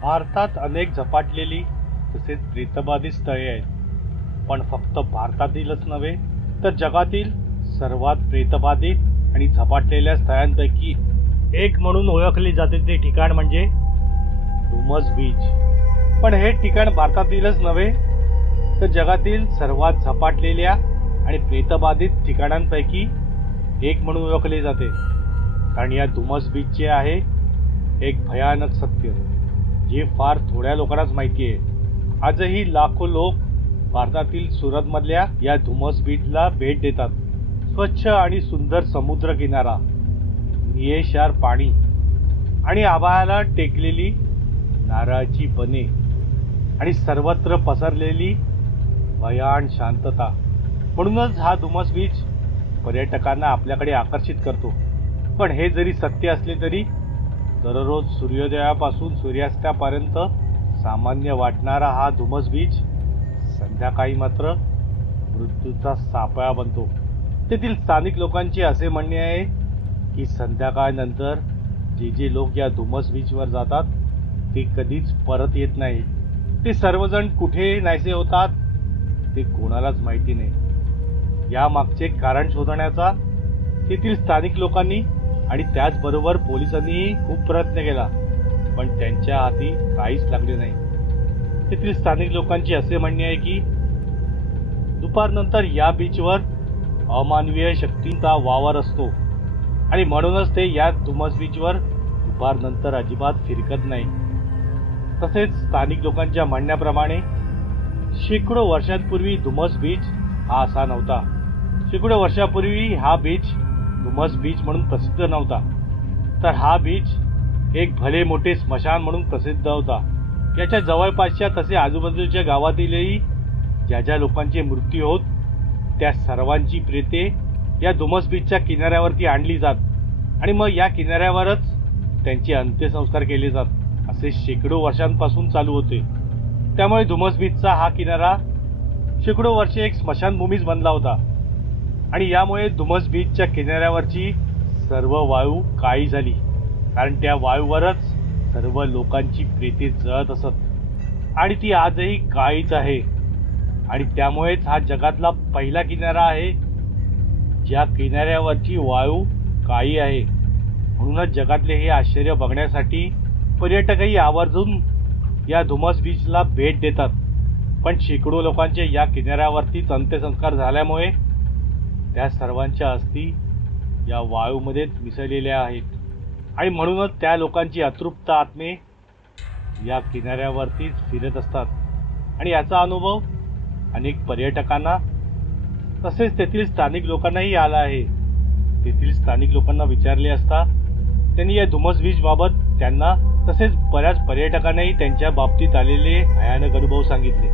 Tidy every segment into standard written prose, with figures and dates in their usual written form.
भारतात अनेक झपाटलेली तसेच प्रेतबाधित स्थळे आहेत, पण फक्त भारतातीलच नव्हे तर जगातील सर्वात प्रेतबाधित आणि झपाटलेल्या स्थळांपैकी एक म्हणून ओळखले जाते ते ठिकाण म्हणजे डुमस बीच. पण हे ठिकाण भारतातीलच नव्हे तर जगातील सर्वात झपाटलेल्या आणि प्रेतबाधित ठिकाणांपैकी एक म्हणून ओळखले जाते. कारण या डुमस बीचचे आहे एक भयानक सत्य जे फार थोड्या लोकांनाच माहिती आहे. आजही लाखो लोक भारतातील सुरतमधल्या या डुमस बीचला भेट देतात. स्वच्छ आणि सुंदर समुद्र किनारा, निळेशार पाणी आणि आभाळाला टेकलेली नारळाची बने आणि सर्वत्र पसरलेली भयान शांतता. म्हणूनच हा डुमस बीच पर्यटकांना आपल्याकडे आकर्षित करतो. पण हे जरी सत्य असले तरी दररोज सूर्योदयापासून सूर्यास्तापर्यंत सामान्य वाटणारा हा डुमस बीच संध्याकाळी मात्र मृत्यूचा सापळा बनतो. तेथील स्थानिक लोकांचे असे म्हणणे आहे की संध्याकाळनंतर जे लोक या डुमस बीचवर जातात ते कधीच परत येत नाहीत. ते सर्वजण कुठे नाहीसे होतात ते कोणालाच माहिती नाही. या मागचे कारण शोधण्याचा तेथील स्थानिक लोकांनी आणि त्याचबरोबर पोलिसांनीही खूप प्रयत्न केला, पण त्यांच्या हाती काहीच लागले नाही. तेथील स्थानिक लोकांचे असे म्हणणे आहे की दुपारनंतर या बीचवर अमानवीय शक्तींचा वावर असतो आणि म्हणूनच ते या डुमस बीचवर दुपारनंतर अजिबात फिरकत नाही. तसेच स्थानिक लोकांच्या म्हणण्याप्रमाणे शेकडो वर्षांपूर्वी डुमस बीच हा असा नव्हता. शेकडो वर्षांपूर्वी हा बीच डुमस बीच म्हणून प्रसिद्ध नव्हता, तर हा बीच एक भले मोठे स्मशान म्हणून प्रसिद्ध होता. याच्या जवळपासच्या तसे आजूबाजूच्या गावातीलही ज्या लोकांचे मृत्यू होत त्या सर्वांची प्रेते या डुमस बीचच्या किनाऱ्यावरती आणली जात आणि मग या किनाऱ्यावरच त्यांचे अंत्यसंस्कार केले जात. असे शेकडो वर्षांपासून चालू होते. त्यामुळे डुमस बीचचा हा किनारा शेकडो वर्षे एक स्मशानभूमीच बनला होता आणि यामुळे डुमस बीचच्या किनाऱ्यावरची सर्व वाळू काळी झाली, कारण त्या वाळूवरच सर्व लोकांची प्रेते जळत असत आणि ती आजही काळीच आहे. आणि त्यामुळेच हा जगातला पहिला किनारा आहे ज्या किनाऱ्यावरची वाळू काळी आहे. म्हणूनच जगातले हे आश्चर्य बघण्यासाठी पर्यटकही आवर्जून या डुमस बीचला भेट देतात. पण शेकडो लोकांचे या किनाऱ्यावरतीच अंत्यसंस्कार झाल्यामुळे त्या सर्वांच्या अस्थी या वाळूमध्येच मिसळलेल्या आहेत आणि म्हणूनच त्या लोकांची अतृप्त आत्मे या किनाऱ्यावरतीच फिरत असतात. आणि याचा अनुभव अनेक पर्यटकांना तसेच तेथील स्थानिक लोकांनाही आला आहे. तेथील स्थानिक लोकांना विचारले असता त्यांनी या डुमस बीच बाबत त्यांना तसेच बऱ्याच पर्यटकांनाही त्यांच्या बाबतीत आलेले भयानक अनुभव सांगितले.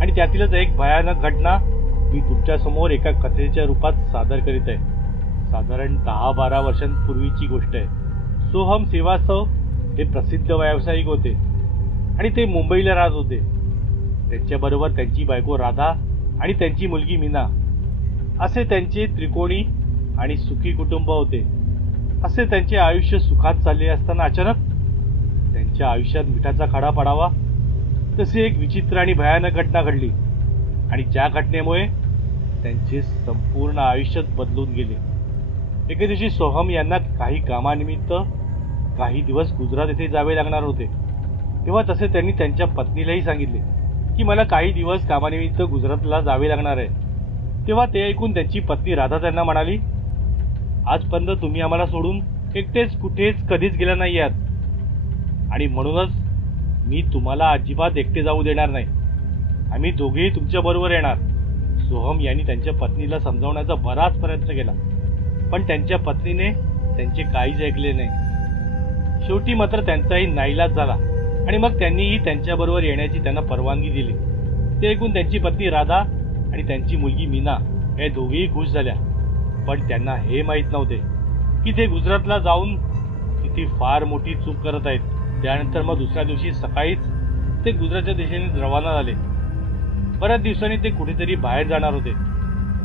आणि त्यातीलच एक भयानक घटना मी तुमच्यासमोर एका कथेच्या रूपात सादर करीत आहे. साधारण 10-12 वर्षांपूर्वीची गोष्ट आहे. सोहम श्रीवास्तव हे प्रसिद्ध व्यावसायिक होते आणि ते मुंबईला राहत होते. त्यांच्याबरोबर त्यांची बायको राधा आणि त्यांची मुलगी मीना असे त्यांचे त्रिकोणी आणि सुखी कुटुंब होते. असे त्यांचे आयुष्य सुखात चालले असताना अचानक त्यांच्या आयुष्यात मिठाचा खडा पडावा तशी एक विचित्र आणि भयानक घटना घडली आणि ज्या घटनेमुळे त्यांचे संपूर्ण आयुष्यच बदलून गेले. एके दिवशी सोहम यांना काही कामानिमित्त काही दिवस गुजरात येथे जावे लागणार होते. तेव्हा तसे त्यांनी त्यांच्या पत्नीलाही सांगितले की मला काही दिवस कामानिमित्त गुजरातला जावे लागणार आहे. तेव्हा ते ऐकून त्यांची पत्नी राधा त्यांना म्हणाली, आजपर्यंत तुम्ही आम्हाला सोडून एकटेच कुठेच कधीच गेला नाही आहात आणि म्हणूनच मी तुम्हाला अजिबात एकटे जाऊ देणार नाही. आम्ही दोघेही तुमच्या बरोबर येणार. सोहम यांनी त्यांच्या पत्नीला समजावण्याचा बराच प्रयत्न केला, पण त्यांच्या पत्नीने त्यांचे काहीच ऐकले नाही. शेवटी मात्र त्यांचाही नाईलाज झाला आणि मग त्यांनीही त्यांच्याबरोबर येण्याची त्यांना परवानगी दिली. ते ऐकून त्यांची पत्नी राधा आणि त्यांची मुलगी मीना हे दोघेही खुश झाल्या. पण त्यांना हे माहीत नव्हते की ते गुजरातला जाऊन किती फार मोठी चूक करत आहेत. त्यानंतर मग दुसऱ्या दिवशी सकाळीच ते गुजरातच्या दिशेने रवाना झाले. बऱ्याच दिवसांनी ते कुठेतरी बाहेर जाणार होते.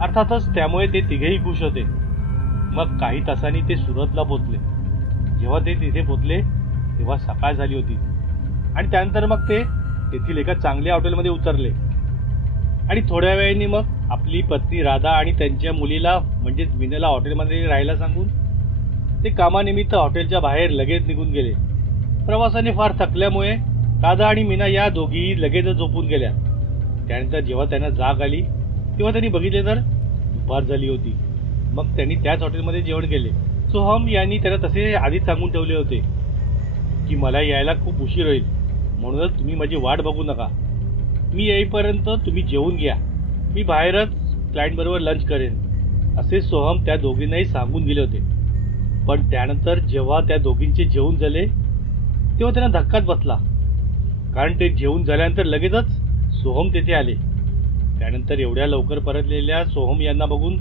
अर्थातच त्यामुळे ते तिघेही खुश होते. मग काही तासांनी ते सुरतला पोहोचले. जेव्हा ते तिथे पोहोचले तेव्हा सकाळ झाली होती. आणि त्यानंतर मग ते तेथील एका चांगल्या हॉटेलमध्ये उतरले आणि थोड्या वेळाने मग आपली पत्नी राधा आणि त्यांच्या मुलीला म्हणजेच मीनाला हॉटेलमध्ये राहायला सांगून ते कामानिमित्त हॉटेलच्या बाहेर लगेच निघून गेले. प्रवासाने फार थकल्यामुळे राधा आणि मीना या दोघीही लगेचच झोपून गेल्या. त्यानंतर जेव्हा त्यांना जाग आली तेव्हा त्यांनी बघितले तर दुपार झाली होती. मग त्यांनी त्याच हॉटेलमध्ये जेवण केले. सोहम यांनी त्यांना तसे आधीच सांगून ठेवले होते की मला यायला खूप उशीर होईल, म्हणूनच तुम्ही माझी वाट बघू नका. मी येईपर्यंत तुम्ही जेवून घ्या. मी बाहेरच क्लायंटबरोबर लंच करेन, असे सोहम त्या दोघींनाही सांगून गेले होते. पण त्यानंतर जेव्हा त्या दोघींचे जेवण झाले तेव्हा त्यांना धक्काच बसला, कारण ते जेवून झाल्यानंतर लगेचच सोहम तेथे आले. त्यानंतर एवढ्या लवकर परतलेल्या सोहम यांना बघून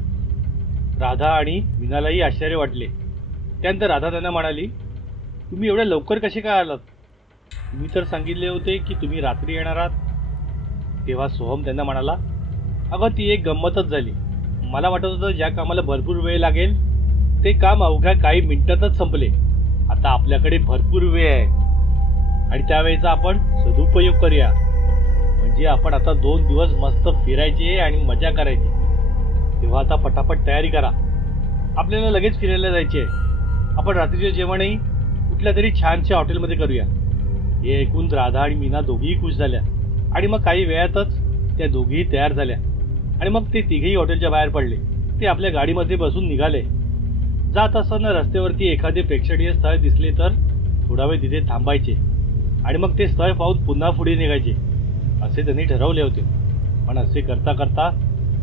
राधा आणि मीनालाही आश्चर्य वाटले. त्यानंतर राधा त्यांना म्हणाली, तुम्ही एवढ्या लवकर कसे काय आलात? तुम्ही तर सांगितले होते की तुम्ही रात्री येणार आहात. तेव्हा सोहम त्यांना म्हणाला, अगं ती एक गंमतच झाली. मला वाटत होतं ज्या कामाला भरपूर वेळ लागेल ते काम अवघ्या काही मिनिटातच संपले. आता आपल्याकडे भरपूर वेळ आहे आणि त्यावेळेचा आपण सदुपयोग करूया. म्हणजे आपण आता 2 दिवस मस्त फिरायचे आणि मजा करायची. तेव्हा आता पटापट तयारी करा, आपल्याला लगेच फिरायला जायचे आहे. आपण रात्रीचे जेवणही कुठल्या तरी छानशा हॉटेलमध्ये करूया. हे ऐकून राधा आणि मीना दोघीही खुश झाल्या आणि मग काही वेळातच त्या दोघीही तयार झाल्या आणि मग ते तिघेही हॉटेलच्या बाहेर पडले. ते आपल्या गाडीमध्ये बसून निघाले. जात असताना रस्त्यावरती एखादे प्रेक्षणीय स्थळ दिसले तर थोडा वेळ तिथे थांबायचे आणि मग ते स्थळ पाहून पुन्हा पुढे निघायचे, असे त्यांनी ठरवले होते. पण असे करता करता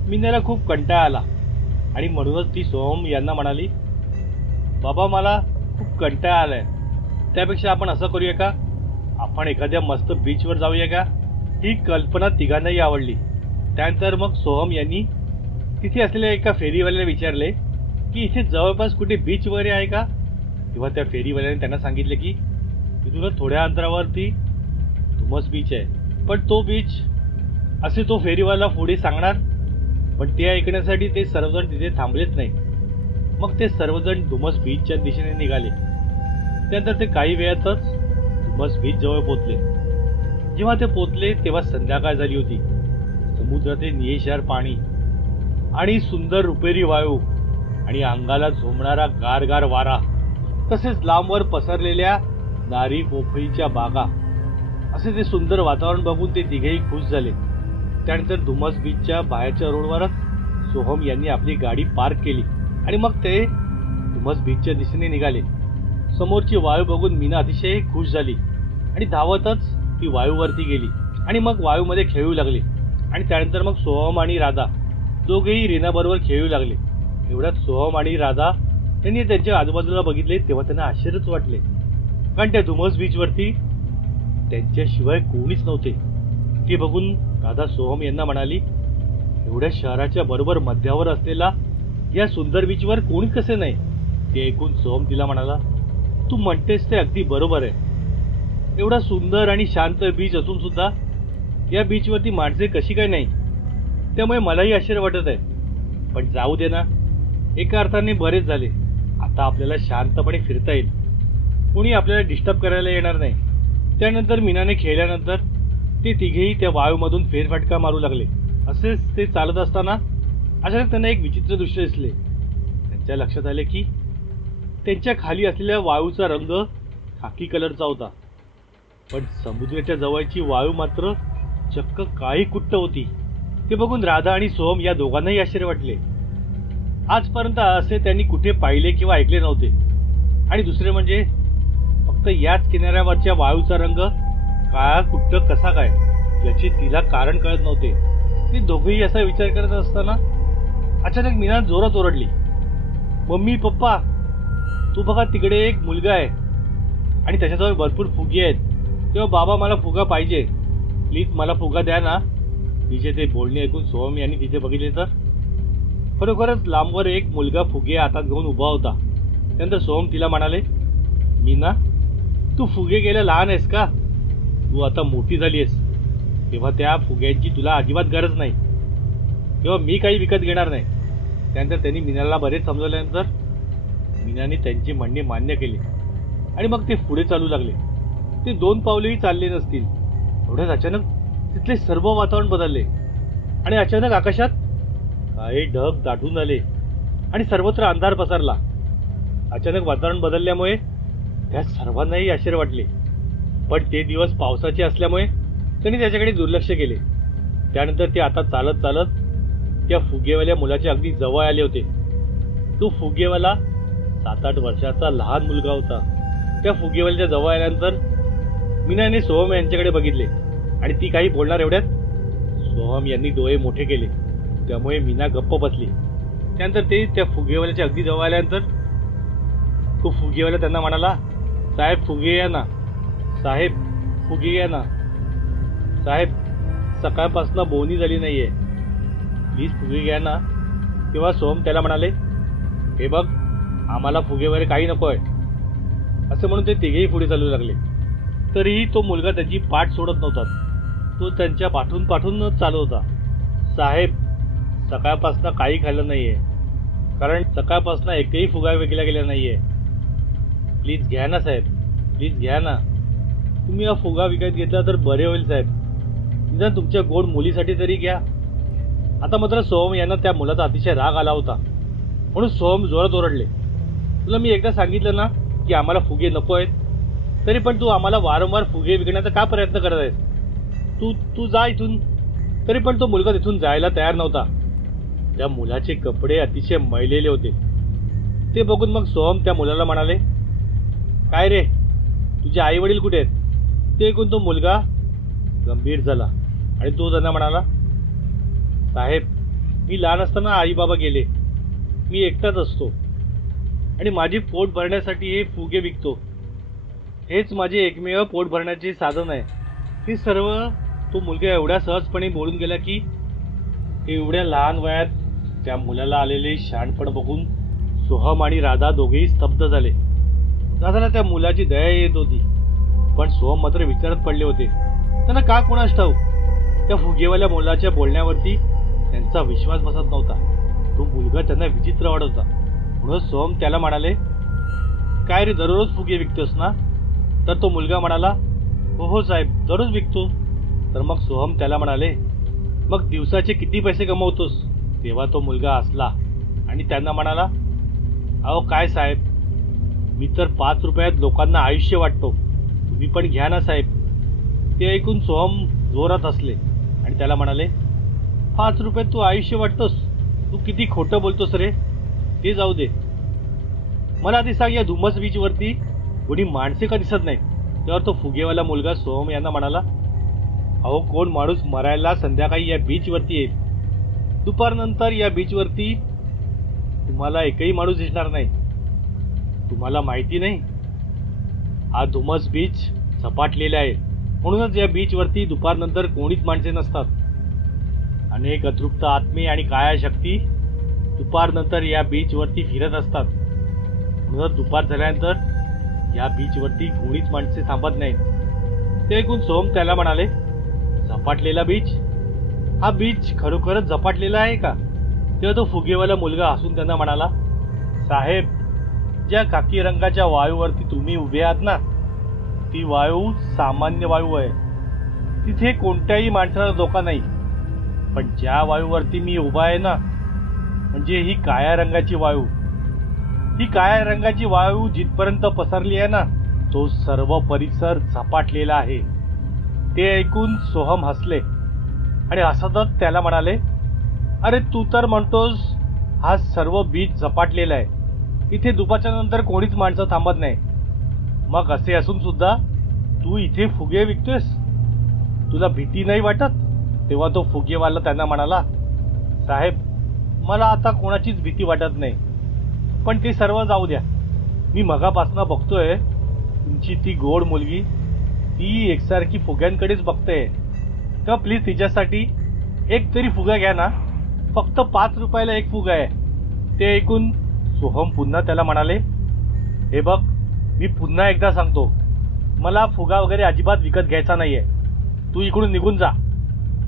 मीनाला खूप कंटाळा आला आणि म्हणूनच ती सोहम यांना म्हणाली, बाबा मला खूप कंटाळा आलाय. त्यापेक्षा आपण असं करूया का, आपण एखाद्या मस्त बीचवर जाऊया का? ही कल्पना तिघांनाही आवडली. त्यानंतर मग सोहम यांनी तिथे असलेल्या एका फेरीवाल्याला विचारले की इथे जवळपास कुठे बीच वगैरे आहे का? तेव्हा त्या फेरीवाल्याने त्यांना सांगितले की तिथूनच थोड्या अंतरावरती धुमस बीच आहे. पण तो बीच, असे तो फेरीवाला पुढे सांगणार. पण ते ऐकण्यासाठी ते सर्वजण तिथे थांबलेच नाही. मग ते सर्वजण धुमस बीचच्या दिशेने निघाले. त्यानंतर ते काही वेळातच धुमस बीच जवळ पोहोचले. जेव्हा ते पोहोचले तेव्हा संध्याकाळ झाली होती. समुद्राचे निळेशार पाणी आणि सुंदर रुपेरी वायू आणि अंगाला झोंबणारा गारगार वारा, तसेच लांबवर पसरलेल्या नारी पोफळीच्या बागा, असे ते सुंदर वातावरण बघून ते तिघेही खुश झाले. त्यानंतर धुमस बीचच्या बाहेरच्या रोडवरच सोहम यांनी आपली गाडी पार्क केली आणि मग ते धुमस बीचच्या दिशेने निघाले. समोरची वायू बघून मीना अतिशय खुश झाली आणि धावतच ती वायूवरती गेली आणि मग वायूमध्ये खेळू लागली. आणि त्यानंतर मग सोहम आणि राधा दोघेही रीनाबरोबर खेळू लागले. एवढ्यात सोहम आणि राधा त्यांनी त्यांच्या आजूबाजूला बघितले तेव्हा त्यांना आश्चर्यच वाटले, कारण त्या धुमस बीचवरती त्यांच्याशिवाय कोणीच नव्हते. ते बघून राधा सोहम यांना म्हणाली, एवढ्या शहराच्या बरोबर मध्यावर असलेला या सुंदर बीचवर कोणी कसे नाही? ते ऐकून सोहम तिला म्हणाला, तू म्हणतेस ते अगदी बरोबर आहे. एवढा सुंदर आणि शांत बीच असून सुद्धा या बीचवरती माणसे कशी काय नाही? त्यामुळे मलाही आश्चर्य वाटत आहे. पण जाऊ दे ना, एका अर्थाने बरेच झाले. आता आपल्याला शांतपणे फिरता येईल, कोणी आपल्याला डिस्टर्ब करायला येणार नाही. त्यानंतर मीनाने खेळल्यानंतर ते तिघेही त्या वायूमधून फेरफटका मारू लागले. असेच ते चालत असताना अचानक त्यांना एक विचित्र दृश्य दिसले. त्यांच्या लक्षात आले की त्यांच्या खाली असलेल्या वायूचा रंग खाकी कलरचा होता, पण समुद्राच्या जवळची वायू मात्र चक्क काळी कुट्ट होती. ते बघून राधा आणि सोहम या दोघांनाही आश्चर्य वाटले. आजपर्यंत असे त्यांनी कुठे पाहिले किंवा ऐकले नव्हते. आणि दुसरे म्हणजे फक्त याच किनाऱ्यावरच्या वायूचा रंग काळा कुट्ट कसा काय याचे तिला कारण कळत नव्हते. ते दोघेही असा विचार करत असताना अचानक मीना जोरात ओरडली, मम्मी पप्पा, तू बघा तिकडे एक मुलगा आहे आणि त्याच्याजवळ भरपूर फुगे आहेत. तेव्हा बाबा मला फुगा पाहिजे, प्लीज मला फुगा द्या ना. तिचे ते बोलणे ऐकून सोहम यांनी तिथे बघितले तर खरोखरच लांबवर एक मुलगा फुगे हातात घेऊन उभा होता. त्यानंतर सोहम तिला म्हणाले, मीना, तू फुगे गेल्या लहान आहेस का? तू आता मोठी झाली आहेस, तेव्हा त्या फुग्यांची तुला अजिबात गरज नाही. तेव्हा मी काही विकत घेणार नाही. त्यानंतर त्यांनी मीनाला बरेच समजवल्यानंतर मीनाने त्यांची म्हणणे मान्य केली आणि मग ते पुढे चालू लागले. ते ते 2 पावलेही चालले नसतील. एवढ्यात अचानक तिथले सर्व वातावरण बदलले आणि अचानक आकाशात काही ढग दाटून आले आणि सर्वत्र अंधार पसरला. अचानक वातावरण बदलल्यामुळे त्या सर्वांनाही आश्चर्य वाटले, पण ते दिवस पावसाचे असल्यामुळे त्यांनी त्याच्याकडे दुर्लक्ष केले. त्यानंतर ते आता चालत चालत त्या फुगेवाल्या मुलाच्या अगदी जवळ आले होते. तो फुगेवाला 7-8 वर्षाचा लहान मुलगा होता. त्या फुगेवाल्याच्या जवळ आल्यानंतर मीना आणि सोहम यांच्याकडे बघितले आणि ती काही बोलणार एवढ्यात सोहम यांनी डोळे मोठे केले. त्यामुळे मीना गप्प बसली. त्यानंतर ते त्या फुगेवाल्याच्या अगदी जवळ आल्यानंतर तो फुगेवाला त्यांना म्हणाला, साहेब फुगे या ना, साहेब फुगे या ना, साहेब सकाळपासून बोनी झाली नाहीये, प्लीज फुगे घ्या ना. तेव्हा सोहम त्याला म्हणाले, हे बघ आम्हाला फुगे वगैरे काही नको आहे, असं म्हणून ते तिघेही पुढे चालू लागले. तरीही तो मुलगा त्याची पाठ सोडत नव्हता. तो त्यांच्या पाठून पाठून चालू होता. साहेब सकाळपासून काही खाल्लं नाहीये, कारण सकाळपासून एकही फुगा विकला गेला नाहीये, प्लीज घ्या ना साहेब, प्लीज घ्या ना. तुम्ही हा फुगा विकत घेतला तर बरे होईल साहेब, निदान तुमच्या गोड मुलीसाठी तरी घ्या. आता मात्र सोहम यांना त्या मुलाचा अतिशय राग आला होता, म्हणून सोहम जोरात ओरडले, तुला मी एकदा सांगितलं ना की आम्हाला फुगे नको आहेत, तरी पण तू आम्हाला वारंवार फुगे विकण्याचा का प्रयत्न करत आहेस? तू जा इथून. तरी पण तो मुलगा तिथून जायला तयार नव्हता. त्या मुलाचे कपडे अतिशय मैलेले होते. ते बघून मग सोहम त्या मुलाला म्हणाले, काय रे तुझे आई वडील कुठे आहेत? ते ऐकून तो मुलगा गंभीर झाला आणि तो त्यांना म्हणाला, साहेब मी लहान असताना आई बाबा गेले, मी एकटाच असतो आणि माझी पोट भरण्यासाठी हे फुगे विकतो, हेच माझे एकमेव पोट भरण्याचे साधन आहे. हे सर्व तो मुलगा एवढ्या सहजपणे बोलून गेला की एवढ्या लहान वयात त्या मुलाला आलेले शहाणपण बघून सोहम आणि राधा दोघेही स्तब्ध झाले. राधाला त्या मुलाची दया येत होती, पण सोहम मात्र विचारात पडले होते. त्यांना का कोणास ठाऊक त्या फुगेवाल्या मुलाच्या बोलण्यावरती त्यांचा विश्वास बसत नव्हता. तो मुलगा त्यांना विचित्र वाटत होता. म्हणून सोहम त्याला म्हणाले, काय रे दररोज फुगे विकतोस ना? तर तो मुलगा म्हणाला, हो हो साहेब दररोज विकतो. तर मग सोहम त्याला म्हणाले, मग दिवसाचे किती पैसे कमवतोस? तेव्हा तो मुलगा हसला आणि त्यांना म्हणाला, अहो काय साहेब, मी तर 5 रुपयात लोकांना आयुष्य वाटतो, तुम्ही पण घ्या ना साहेब. ते ऐकून सोहम जोरात हसले आणि त्याला म्हणाले, 5 रुपयात तू आयुष्य वाटतोस? तू किती खोटं बोलतोस रे. ते जाऊ दे, मला आधी सांग या धुमस बीचवरती कोणी माणसे का दिसत नाही? तेव्हा तो फुगेवाला मुलगा सोहम यांना म्हणाला, अहो कोण माणूस मरायला संध्याकाळी या बीचवरती येईल, दुपारनंतर या बीचवरती तुम्हाला एकही माणूस दिसणार नाही. तुम्हाला माहिती नाही, हा धुमस बीच झपाटलेला आहे, म्हणूनच या बीचवरती दुपारनंतर कोणीच माणसे नसतात. अनेक अतृप्त आत्मे आणि काया शक्ती दुपारनंतर या बीचवरती फिरत असतात. म्हणूनच दुपार झाल्यानंतर या बीचवरती कोणीच माणसे थांबत नाहीत. ते ऐकून सोहम त्याला म्हणाले, झपाटलेला बीच? हा बीच खरोखरच झपाटलेला आहे का? तेव्हा तो फुगेवाला मुलगा हसून त्यांना म्हणाला, साहेब ज्या खाकी रंगाच्या वायूवरती तुम्ही उभे आहात ना, ती वायू सामान्य वायू आहे. तिथे कोणत्याही माणसाला धोका नाही. पण ज्या वायूवरती मी उभा आहे ना, म्हणजे ही काळ्या रंगाची वायू, ही काळ्या रंगाची वायू जिथपर्यंत पसरली आहे ना, तो सर्व परिसर झपाटलेला आहे. ते ऐकून सोहम हसले आणि हसतच त्याला म्हणाले, अरे तू तर म्हणतोस हा सर्व बीच झपाटलेला आहे, इथे दुपारच्या नंतर कोणीच माणसं थांबत नाही, मग असे असून सुद्धा तू इथे फुगे विकतोयस, तुला भीती नाही वाटत? तेव्हा तो फुगेवाला त्यांना म्हणाला, साहेब मला आता कोणाचीच भीती वाटत नाही, पण ते सर्व जाऊ द्या. मी मगापासून बघतोय तुमची ती गोड मुलगी ती एकसारखी फुग्यांकडेच बघते, तेव्हा प्लीज तिच्यासाठी एक तरी फुगा घ्या ना, फक्त 5 रुपयाला एक फुगा आहे. ते ऐकून सोहम पुन्हा त्याला म्हणाले, हे बघ मी पुन्हा एकदा सांगतो, मला फुगा वगैरे अजिबात विकत घ्यायचा नाहीये, तू इकडून निघून जा,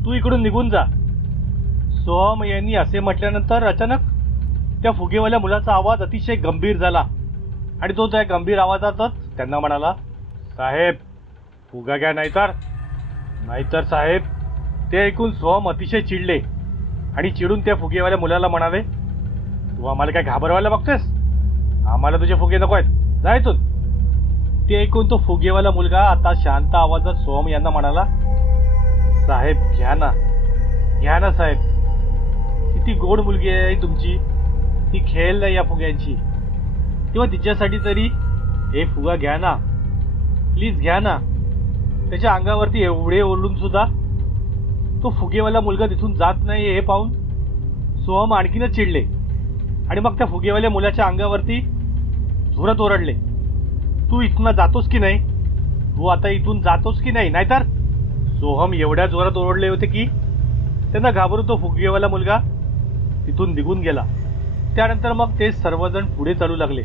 तू इकडून निघून जा. सोहम यांनी असे म्हटल्यानंतर अचानक त्या फुगेवाल्या मुलाचा आवाज अतिशय गंभीर झाला आणि तो त्या गंभीर आवाजातच त्यांना म्हणाला, साहेब फुगा घ्या नाहीतर. नाहीतर साहेब, ते ऐकून सोहम अतिशय चिडले आणि चिडून त्या फुगेवाल्या मुलाला म्हणाले, तू आम्हाला काय घाबरवायला बघतेस? आम्हाला तुझे फुगे नको आहेत, जा इथून. ते ऐकून तो फुगेवाला मुलगा आता शांत आवाजात सोहम यांना म्हणाला, साहेब घ्या ना, घ्या ना साहेब. किती गोड मुलगी आहे तुमची, ती खेळेल नाही या फुग्यांची. तेव्हा तिच्यासाठी तरी हे फुगा घ्या ना, प्लीज घ्या ना. त्याच्या अंगावरती एवढे ओरडून सुद्धा तो फुगेवाला मुलगा तिथून जात नाही हे पाहून सोहम आणखीनच चिडले आणि मग त्या फुगेवाल्या मुलाच्या अंगावरती जोरात ओरडले, तू इथून जातोस की नाही? तू आता इथून जातोस की नाही? नाहीतर. सोहम एवढ्या जोरात ओरडले होते की त्यांना घाबरून तो फुगेवाला मुलगा तिथून निघून गेला. त्यानंतर मग ते सर्वजण पुढे चालू लागले.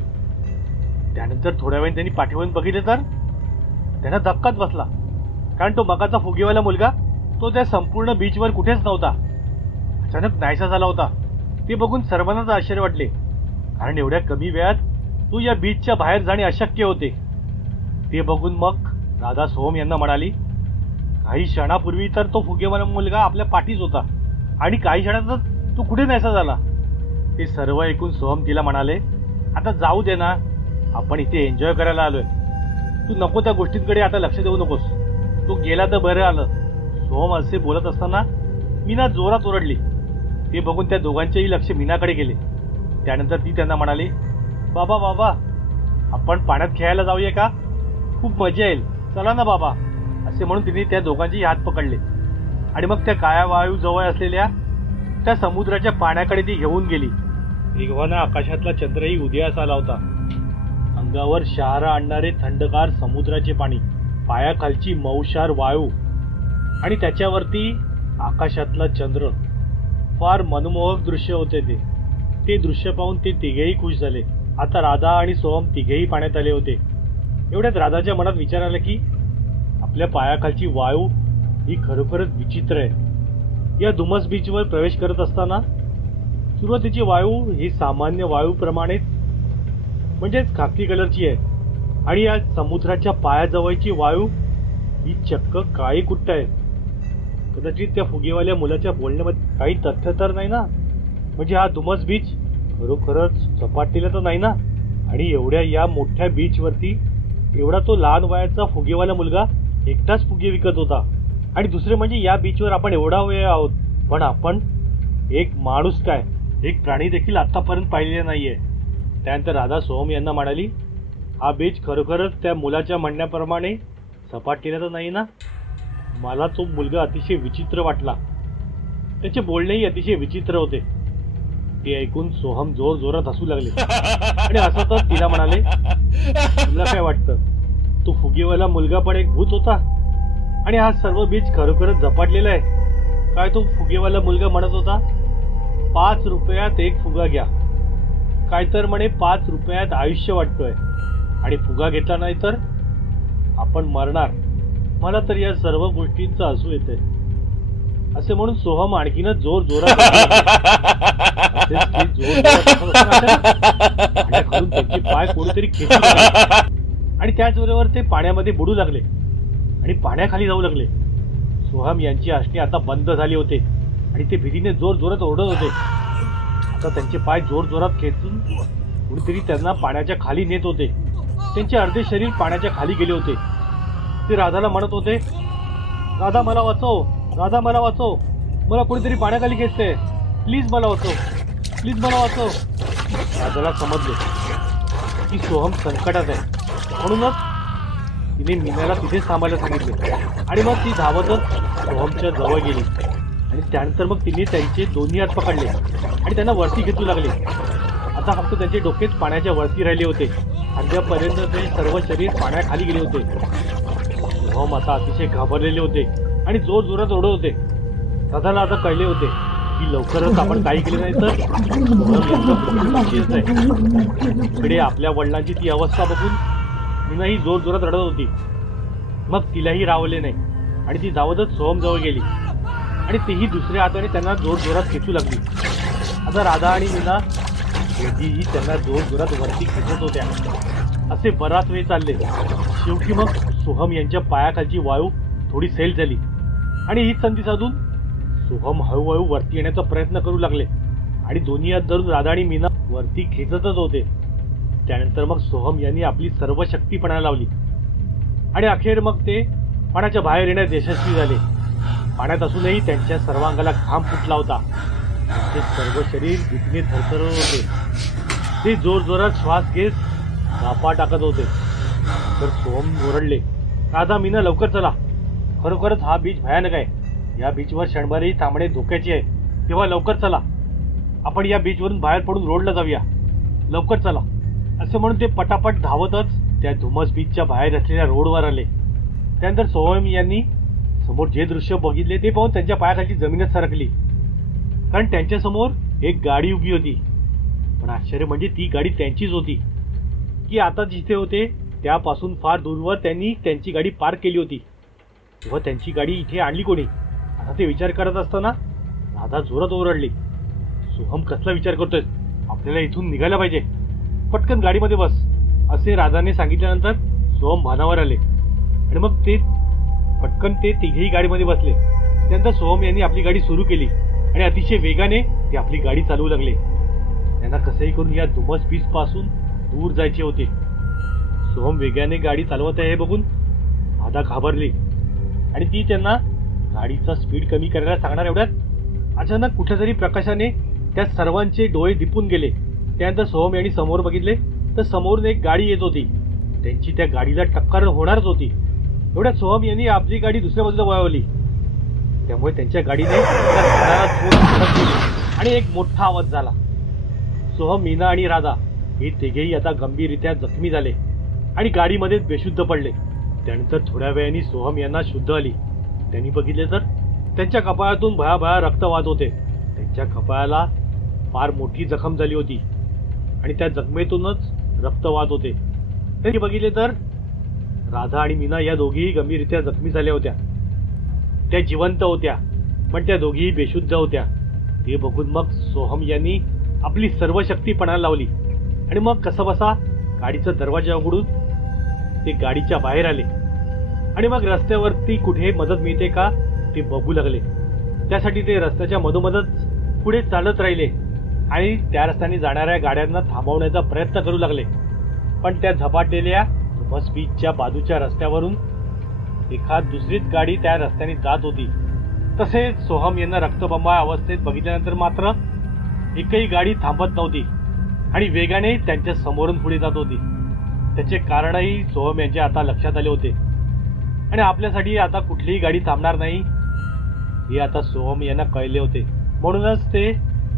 त्यानंतर थोड्या वेळ त्यांनी पाठीवरून बघितले तर त्यांना धक्काच बसला, कारण तो मगाचा फुगेवाला मुलगा तो त्या संपूर्ण बीचवर कुठेच नव्हता. अचानक नाहीसा झाला होता. ते बघून सर्वांनाच आश्चर्य वाटले, कारण एवढ्या कमी वेळात तो या बीचच्या बाहेर जाणे अशक्य होते. ते बघून मग राधा सोहम यांना म्हणाली, काही क्षणापूर्वी तर तो फुगेवाला मुलगा आपल्या पाठीच होता आणि काही क्षणातच तो कुठे नाहीसा झाला. ते सर्व ऐकून सोहम तिला म्हणाले, आता जाऊ दे ना, आपण इथे एन्जॉय करायला आलोय. तू नको त्या गोष्टींकडे आता लक्ष देऊ नकोस. तू गेला तर बरं आलं. सोहम असे बोलत असताना मीना जोरात ओरडली. ते बघून त्या दोघांचेही लक्ष मीनाकडे गेले. त्यानंतर ती त्यांना म्हणाली, बाबा बाबा, आपण पाण्यात खेळायला जाऊया का? खूप मजा येईल, चला ना बाबा. असे म्हणून तिने त्या दोघांचेही हात पकडले आणि मग त्या काळ्या वाळू जवळ असलेल्या त्या समुद्राच्या पाण्याकडे ती घेऊन गेली. तेव्हा आकाशातला चंद्रही उदयास आला होता. अंगावर शहारा आणणारे थंडगार समुद्राचे पाणी, पायाखालची मऊशार वाळू आणि त्याच्यावरती आकाशातला चंद्र. फार मनमोहक दृश्य होते ते. ते दृश्य पाहून ते तिघेही खुश झाले. आता राधा आणि सोहम तिघेही पाण्यात आले होते. एवढ्यात राधाच्या मनात विचार आला की आपल्या पायाखालची वाळू ही खरोखरच विचित्र आहे. या धुमस बीचवर प्रवेश करत असताना सुरुवातीची वाळू ही सामान्य वाळूप्रमाणेच म्हणजेच खाकी कलरची आहे आणि या समुद्राच्या पायाजवळची वाळू ही चक्क काळी कुट्ट आहे. कदाचित त्या फुगेवाल्या मुलाच्या बोलण्यामध्ये काही तथ्य तर नाही ना? म्हणजे हा धुमस बीच खरोखरच सपाटलेला तर नाही ना? आणि एवढ्या या मोठ्या बीचवरती एवढा तो लहान वयाचा फुगेवाला मुलगा एकटाच फुगे विकत होता. आणि दुसरे म्हणजे या बीचवर आपण एवढा वेळ आहोत, पण आपण एक माणूस काय, एक प्राणी देखील आतापर्यंत पाहिलेला नाहीये. त्यानंतर राधा सोहम यांना म्हणाली, हा बीच खरोखरच त्या मुलाच्या म्हणण्याप्रमाणे सपाटलेला तर नाही ना? मला तो मुलगा अतिशय विचित्र वाटला. त्याचे बोलणेही अतिशय विचित्र होते. ते ऐकून सोहम जोर जोरात हसू लागले आणि हसतच तिला म्हणाले, तुला काय वाटतं, तो फुगेवाला मुलगा पण एक भूत होता आणि हा सर्व बीच खरोखरच झपाटलेला आहे? काय तो फुगेवाला मुलगा म्हणत होता, 5 रुपयात एक फुगा घ्या. काय तर म्हणे 5 रुपयात आयुष्य वाटतोय आणि फुगा घेतला नाही तर आपण मरणार. मला तर या सर्व गोष्टींचं हसू येतंय. असे म्हणून सोहम आणखीनच जोर जोरात त्यांचे पाय कोणीतरी खेचू लागले आणि त्याचबरोबर ते पाण्यामध्ये बुडू लागले आणि पाण्याखाली जाऊ लागले. सोहम यांची हसणी आता बंद झाली होते आणि ते भीतीने जोर जोरात ओरडत होते. आता त्यांचे पाय जोर जोरात खेचून कुणीतरी त्यांना पाण्याच्या खाली नेत होते. त्यांचे अर्धे शरीर पाण्याच्या खाली गेले होते. ते राधाला म्हणत होते, राधा मला वाचव, राधा मला वाचव, मला कोणीतरी पाण्याखाली खेचते, प्लीज मला वाचव, प्लीज मला वाचव. राधाला समजले की सोहम संकटात आहे, म्हणूनच तिने मीनाला तिथेच थांबायला सांगितले आणि मग ती धावतच सोहमच्या जवळ गेली आणि त्यानंतर मग तिने त्यांचे दोन्ही हात पकडले आणि त्यांना वरती खेचू लागले. आता फक्त त्यांचे डोकेच पाण्याच्या वरती राहिले होते. खांद्यापर्यंत ते सर्व शरीर पाण्याखाली गेले होते. सोहम आता अतिशय घाबरलेले होते आणि जोर जोरात ओरडत होते. राधाला आता कळले होते की लवकरच आपण काही केले नाही तर इकडे आपल्या वडिलांची ती अवस्था बघून मीनाही जोर जोरात रडत होती. मग तिलाही रावले नाही आणि ती धावतच सोहम जवळ गेली आणि तेही दुसऱ्या हाताने त्यांना जोर जोरात खेचू लागली. आता राधा आणि मीना दोघीही त्यांना जोर जोरात वरती खेचत होत्या. असे बराच वेळ चालले. शेवटी मग सोहम यांच्या पायाखालची वाळू थोडी सैल झाली आणि हीच संधी साधून सोहम हळूहळू वरती येण्याचा प्रयत्न करू लागले आणि दोन्ही हात धरून राधा आणि मीना वरती खेचतच होते. त्यानंतर मग सोहम यांनी आपली सर्व शक्ती पणाला लावली आणि अखेर मग ते पाण्याच्या बाहेर येण्यात यशस्वी झाले. पाण्यात असूनही त्यांच्या सर्वांगाला घाम फुटला होता. त्यांचे सर्व शरीर भीतीने थरथरत होते. ते जोरजोरात श्वास घेत धापा टाकत होते. तर सोहम ओरडले, राधा मीना लवकर चला, खरोखरच हा बीच भयानक आहे. या बीचवर क्षणभरही थांबणे धोक्याचे आहे. तेव्हा लवकर चला, आपण या बीचवरून बाहेर पडून रोडला जाऊया, लवकर चला. असे म्हणून ते पटापट धावतच त्या धुमस बीचच्या बाहेर असलेल्या रोडवर आले. त्यानंतर सोहम यांनी समोर जे दृश्य बघितले ते पाहून त्यांच्या पायाखालची जमीनच सरकली, कारण त्यांच्या समोर एक गाडी उभी होती. पण आश्चर्य म्हणजे ती गाडी त्यांचीच होती, की आता जिथे होते त्यापासून फार दूरवर त्यांनी त्यांची गाडी पार्क केली होती. तेव्हा त्यांची गाडी इथे आणली कोणी, आता ते विचार करत असताना राधा जोरात ओरडली, सोहम कसला विचार करतोय, आपल्याला इथून निघायला पाहिजे, पटकन गाडीमध्ये बस, असे राधाने सांगितल्यानंतर सोहम भानावर आले आणि मग ते पटकन ते तिघेही गाडीमध्ये बसले. त्यानंतर सोहम यांनी आपली गाडी सुरू केली आणि अतिशय वेगाने ते आपली गाडी चालवू लागले. त्यांना कसंही करून या धुमस बीच पासून दूर जायचे होते. सोहम वेगाने गाडी चालवत आहे हे बघून राधा घाबरली आणि ती त्यांना गाडीचा स्पीड कमी करायला सांगणार एवढ्यात अचानक कुठल्या तरी प्रकाशाने त्या सर्वांचे डोळे दिपून गेले. त्यानंतर सोहम यांनी समोर बघितले तर समोरून एक गाडी येत होती. त्यांची त्या गाडीला टक्कर होणारच होती. एवढ्यात सोहम यांनी आपली गाडी दुसऱ्या बाजूला वळवली. त्यामुळे त्यांच्या गाडीने त्या झाडाला जोरात धडक दिली आणि एक मोठा आवाज झाला. सोहम, मीना आणि राधा हे तिघेही आता गंभीररित्या जखमी झाले आणि गाडीमध्ये बेशुद्ध पडले. त्यानंतर थोड्या वेळाने सोहम यांना शुद्ध आली. त्यांनी बघितले तर त्यांच्या कपाळातून भयाभया रक्त वाहत होते. त्यांच्या कपाळाला फार मोठी जखम झाली होती आणि त्या जखमेतूनच रक्त वाहत होते. त्यांनी बघितले तर राधा आणि मीना या दोघीही गंभीररित्या जखमी झाल्या होत्या. त्या जिवंत होत्या पण त्या दोघीही बेशुद्ध होत्या. ते बघून मग सोहम यांनी आपली सर्व शक्ती पणाला लावली आणि मग कसबसा गाडीचा दरवाजा उघडून ते गाडीच्या बाहेर आले आणि मग रस्त्यावरती कुठे मदत मिळते का ते बघू लागले. त्यासाठी ते रस्त्याच्या मधोमधच पुढे चालत राहिले आणि त्या रस्त्याने जाणाऱ्या गाड्यांना थांबवण्याचा प्रयत्न करू लागले. पण त्या झपाटलेल्या बस बीचच्या बाजूच्या रस्त्यावरून एखाद दुसरीच गाडी त्या रस्त्याने जात होती. तसेच सोहम यांना रक्तबंबाळ अवस्थेत बघितल्यानंतर मात्र एकही गाडी थांबत नव्हती आणि वेगाने त्यांच्या समोरून पुढे जात होती. त्याचे कारणही सोहम यांच्या आता लक्षात आले होते आणि आपल्यासाठी आता कुठलीही गाडी थांबणार नाही हे आता सोहम यांना कळले होते. म्हणूनच ते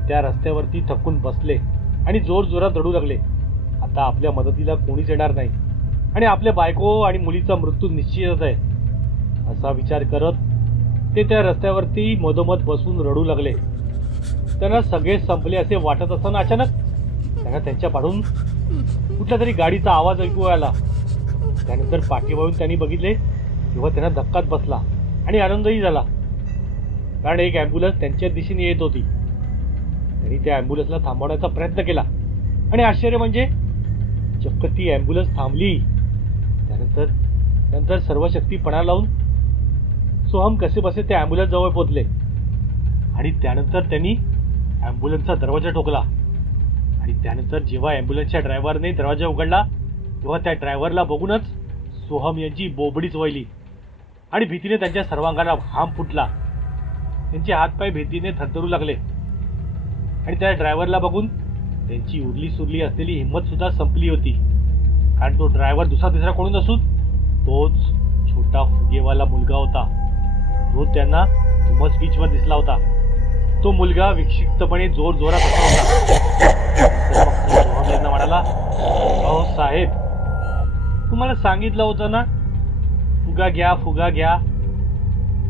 त्या रस्त्यावरती थकून बसले आणि जोर जोरात रडू लागले. आता आपल्या मदतीला कोणीच येणार नाही आणि आपल्या बायको आणि मुलीचा मृत्यू निश्चितच आहे असा विचार करत ते त्या रस्त्यावरती मधोमध बसून रडू लागले. त्यांना सगळे संपले असे वाटत असताना अचानक त्यांना त्यांच्या पाठून कुठल्या तरी गाडीचा आवाज ऐकू आला. त्यानंतर पाठीवळून त्यांनी बघितले तेव्हा त्यांना धक्काच बसला आणि आनंदही झाला, कारण एक ॲम्ब्युलन्स त्यांच्या दिशेने येत होती. त्यांनी त्या ॲम्ब्युलन्सला थांबवण्याचा प्रयत्न केला आणि आश्चर्य म्हणजे चक्क ती ॲम्ब्युलन्स थांबली. त्यानंतर सर्व शक्ती पणाला लावून सोहम कसे बसे त्या ॲम्ब्युलन्स जवळ पोहोचले आणि त्यानंतर त्यांनी ॲम्ब्युलन्सचा दरवाजा ठोकला आणि त्यानंतर जेव्हा ॲम्ब्युलन्सच्या ड्रायव्हरने दरवाजा उघडला तेव्हा त्या ड्रायव्हरला बघूनच सोहम यांची बोबडीच वळली आणि भीतीने त्यांच्या सर्वांगाला घाम फुटला. त्यांचे हातपाय भीतीने थरथरू लागले आणि त्या ड्रायव्हरला बघून त्यांची उरली सुरली असलेली हिंमत सुद्धा संपली होती, कारण तो ड्रायव्हर दुसरा तिसरा कोणी नसून तोच छोटा फुगेवाला मुलगा होता जो त्यांना धुमस बीचवर दिसला होता. तो मुलगा विक्षिप्तपणे जोर जोरात होता. सोहम यांना म्हणाला, अहो साहेब, तुम्हाला सांगितलं होतं ना, फुगा घ्या फुगा घ्या,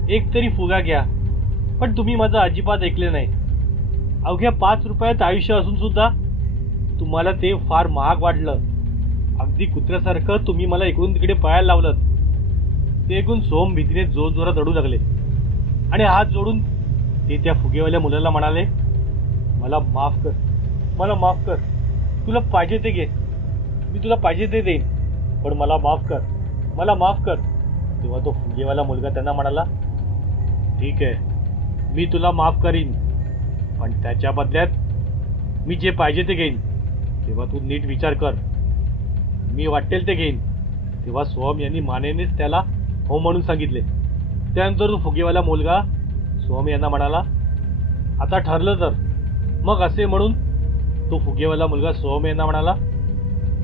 एक तरी फुगा घ्या, पण तुम्ही माझं अजिबात ऐकले नाही. अवघ्या 5 रुपयात आयुष्य असून सुद्धा तुम्हाला ते फार महाग वाटलं. अगदी कुत्र्यासारखं तुम्ही मला इकडून तिकडे पळायला लावलं. ते ऐकून सोहम भीतीने जोर जोरात रडू लागले आणि हात जोडून ते त्या फुगेवाल्या मुलाला म्हणाले, मला माफ कर, मला माफ कर, तुला पाहिजे ते घे, मी तुला पाहिजे ते देईन, पण मला माफ कर, मला माफ कर. तेव्हा तो फुगेवाला मुलगा त्यांना म्हणाला, ठीक आहे, मी तुला माफ करीन, पण त्याच्या बदल्यात मी जे पाहिजे ते घेईन. तेव्हा तू नीट विचार कर, मी वाटेल ते घेईन. तेव्हा सोहम यांनी मानेनेच त्याला हो म्हणून सांगितले. त्यानंतर तो फुगेवाला मुलगा सोहम यांना म्हणाला, आता ठरलं तर मग असे म्हणून तो फुगेवाला मुलगा सोहम यांना म्हणाला,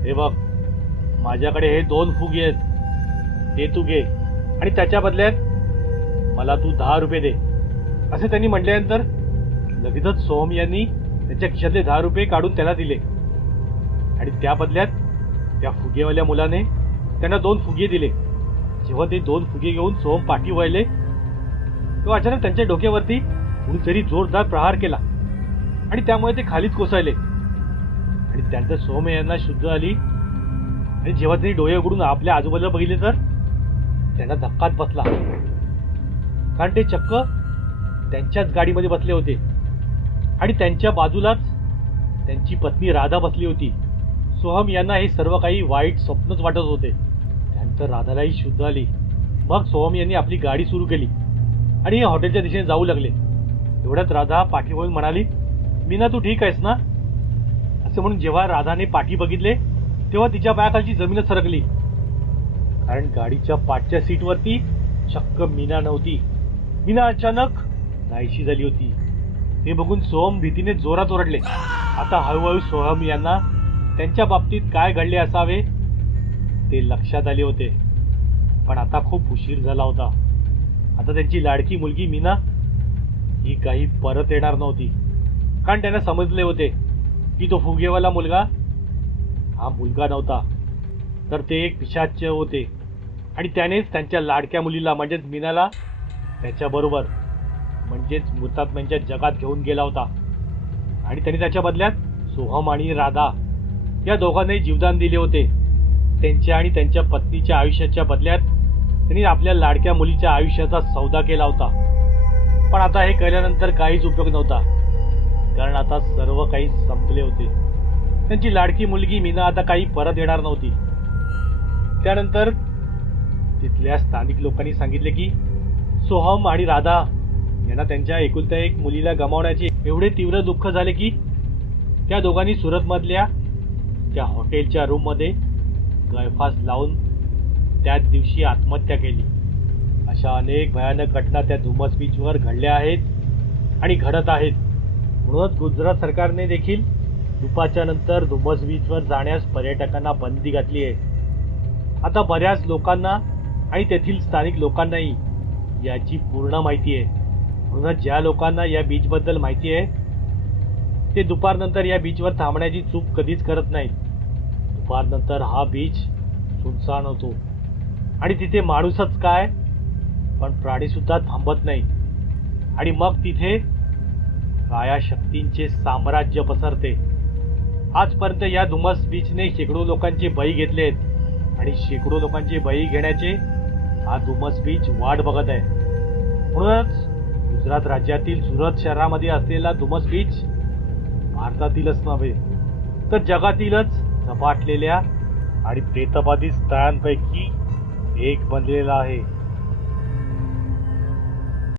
हे बघ, माझ्याकडे हे 2 फुगे आहेत, ते तू घे आणि त्याच्या बदल्यात मला तू 10 रुपये दे. असे त्यांनी म्हटल्यानंतर लगेचच सोहम यांनी त्याच्या खिशातले 10 रुपये काढून त्याला दिले आणि त्या बदल्यात त्या फुगेवाल्या मुलाने त्यांना 2 फुगे दिले. जेव्हा ते 2 फुगे घेऊन सोहम पाठी वळले तेव्हा अचानक त्यांच्या डोक्यावरती कुणीतरी जोरदार प्रहार केला आणि त्यामुळे ते खालीच कोसळले. आणि त्यानंतर सोहम यांना शुद्ध आली आणि जेव्हा त्यांनी डोळे उघडून आपल्या आजूबाजूला बघितले तर त्यांना धक्काच बसला, कारण ते चक्क त्यांच्याच गाडीमध्ये बसले होते आणि त्यांच्या बाजूलाच त्यांची पत्नी राधा बसली होती. सोहम यांना हे सर्व काही वाईट स्वप्नच वाटत होते. त्यानंतर राधालाही शुद्ध आली. मग सोहम यांनी आपली गाडी सुरू केली आणि हॉटेलच्या दिशेने जाऊ लागले. एवढ्यात राधा पाठी वळून म्हणाली, मीना तू ठीक आहेस ना? असे म्हणून जेव्हा राधाने पाठी बघितले तेव्हा तिच्या पायाखालची जमीनच सरकली, कारण गाडीच्या पाठच्या सीटवरती चक्क मीना नव्हती. मीना अचानक नाहीशी झाली होती. हे बघून सोहम भीतीने जोरात ओरडले. आता हळूहळू सोहम यांना त्यांच्या बाबतीत काय घडले असावे ते लक्षात आले होते, पण आता खूप उशीर झाला होता. आता त्यांची लाडकी मुलगी मीना ही काही परत येणार नव्हती, कारण त्यांना समजले होते की तो फुगेवाला मुलगा हा मुलगा नव्हता, तर ते एक पिशाच होते आणि त्यानेच त्यांच्या लाडक्या मुलीला म्हणजेच मीनाला त्याच्याबरोबर म्हणजेच मृतात्म्यांच्या जगात घेऊन गेला होता. आणि त्यांनी त्याच्या बदल्यात सोहम आणि राधा या दोघांनाही जीवदान दिले होते. त्यांच्या आणि त्यांच्या पत्नीच्या आयुष्याच्या बदल्यात त्यांनी आपल्या लाडक्या मुलीच्या आयुष्याचा सौदा केला होता. पण आता हे कळल्यानंतर काहीच उपयोग नव्हता, कारण आता सर्व काही संपले होते. त्यांची लाडकी मुलगी मीना आता काही परत येणार नव्हती. त्यानंतर तिथल्या स्थानिक लोकांनी सांगितले की सोहम आणि राधा यांना त्यांच्या एकुलत्या एक मुलीला गमावण्याचे एवढे तीव्र दुःख झाले की त्या दोघांनी सुरतमधल्या त्या हॉटेलच्या रूममध्ये गळफास लावून त्याच दिवशी आत्महत्या केली. अशा अनेक भयानक घटना त्या धुमस बीचवर घडल्या आहेत आणि घडत आहेत. म्हणूनच गुजरात सरकारने देखील दुपारच्या नंतर धुमस बीचवर जाण्यास पर्यटकांना बंदी घातली आहे. आता बऱ्याच लोकांना आणि तेथील स्थानिक लोकांनाही याची पूर्ण माहिती आहे. म्हणूनच ज्या लोकांना या बीचबद्दल माहिती आहे ते दुपारनंतर या बीचवर थांबण्याची चूक कधीच करत नाहीत. दुपारनंतर हा बीच सुनसान होतो आणि तिथे माणूसच काय पण प्राणी सुद्धा थांबत नाही आणि मग तिथे काया शक्तींचे साम्राज्य पसरते. आजपर्यंत या धुमस बीचने शेकडो लोकांचे बळी घेतले आहेत आणि शेकडो लोकांचे बळी घेण्याचे हा धुमस बीच वाट बघत आहे. म्हणूनच गुजरात राज्यातील सुरत शहरामध्ये असलेला धुमस बीच भारतातीलच नव्हे तर जगातीलच झपाटलेल्या आणि प्रेतबाधित स्थळांपैकी एक बनलेला आहे.